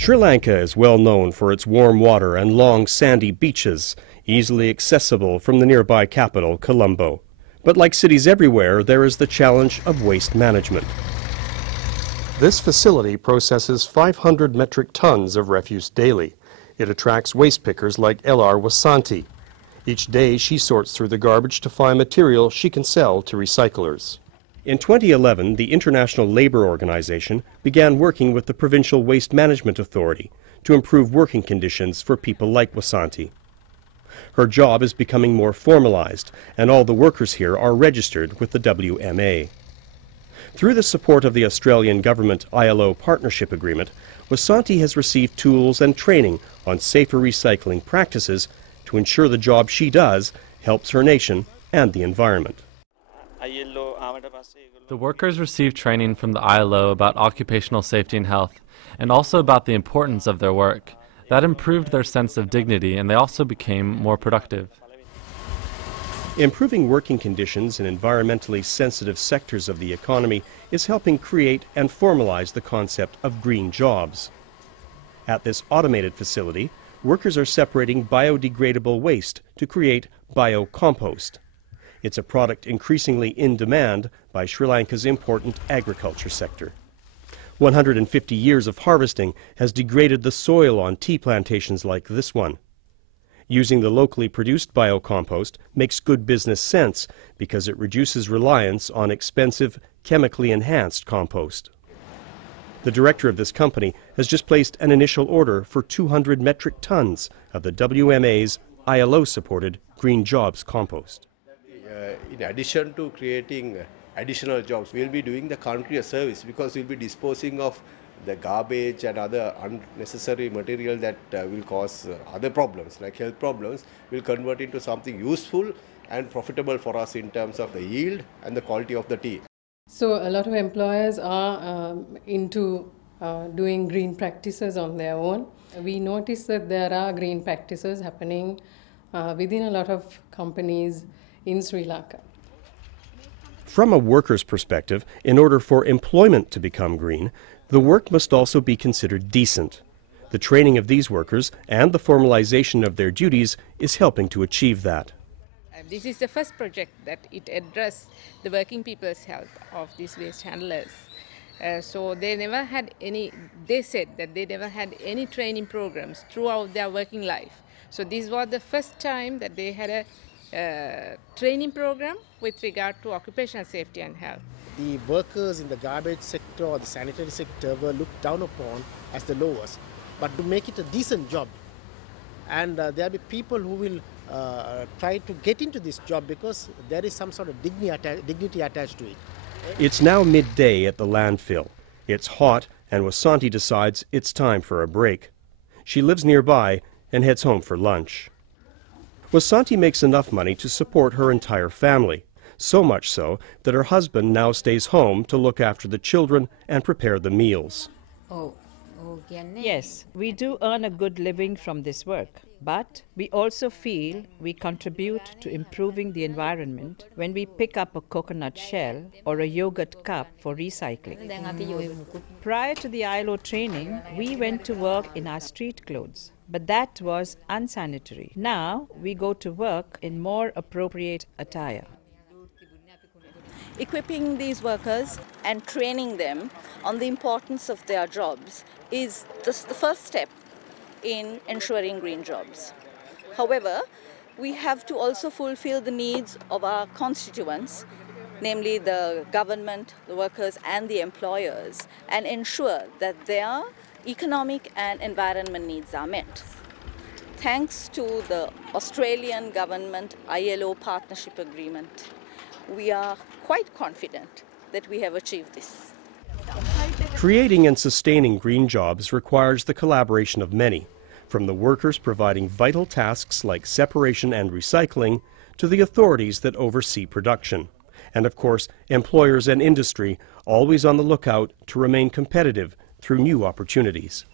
Sri Lanka is well known for its warm water and long sandy beaches, easily accessible from the nearby capital, Colombo. But like cities everywhere, there is the challenge of waste management. This facility processes 500 metric tons of refuse daily. It attracts waste pickers like L.R. Wasanti. Each day she sorts through the garbage to find material she can sell to recyclers. In 2011, the International Labour Organization began working with the Provincial Waste Management Authority to improve working conditions for people like Wasanti. Her job is becoming more formalized, and all the workers here are registered with the WMA. Through the support of the Australian Government ILO Partnership Agreement, Wasanti has received tools and training on safer recycling practices to ensure the job she does helps her nation and the environment. The workers received training from the ILO about occupational safety and health, and also about the importance of their work. That improved their sense of dignity, and they also became more productive. Improving working conditions in environmentally sensitive sectors of the economy is helping create and formalize the concept of green jobs. At this automated facility, workers are separating biodegradable waste to create biocompost. It's a product increasingly in demand by Sri Lanka's important agriculture sector. 150 years of harvesting has degraded the soil on tea plantations like this one. Using the locally produced biocompost makes good business sense because it reduces reliance on expensive, chemically enhanced compost. The director of this company has just placed an initial order for 200 metric tons of the WMA's ILO-supported Green Jobs compost. In addition to creating additional jobs, we'll be doing the country a service because we'll be disposing of the garbage and other unnecessary material that will cause other problems like health problems. We'll convert into something useful and profitable for us in terms of the yield and the quality of the tea. So a lot of employers are into doing green practices on their own. We notice that there are green practices happening within a lot of companies in Sri Lanka. From a worker's perspective, in order for employment to become green, the work must also be considered decent. The training of these workers and the formalization of their duties is helping to achieve that. This is the first project that it addressed the working people's health of these waste handlers. So they said that they never had any training programs throughout their working life. So this was the first time that they had a training program with regard to occupational safety and health. The workers in the garbage sector or the sanitary sector were looked down upon as the lowest. But to make it a decent job, and there will be people who will try to get into this job because there is some sort of dignity attached to it. It's now midday at the landfill. It's hot, and Wasanti decides it's time for a break. She lives nearby and heads home for lunch. Wasanti makes enough money to support her entire family, so much so that her husband now stays home to look after the children and prepare the meals. Yes, we do earn a good living from this work, but we also feel we contribute to improving the environment when we pick up a coconut shell or a yogurt cup for recycling. Prior to the ILO training, we went to work in our street clothes, but that was unsanitary. Now we go to work in more appropriate attire. Equipping these workers and training them on the importance of their jobs is just the first step in ensuring green jobs. However, we have to also fulfill the needs of our constituents, namely the government, the workers and the employers, and ensure that their economic and environment needs are met. Thanks to the Australian Government ILO Partnership Agreement, we are quite confident that we have achieved this. Creating and sustaining green jobs requires the collaboration of many, from the workers providing vital tasks like separation and recycling to the authorities that oversee production. And of course, employers and industry always on the lookout to remain competitive through new opportunities.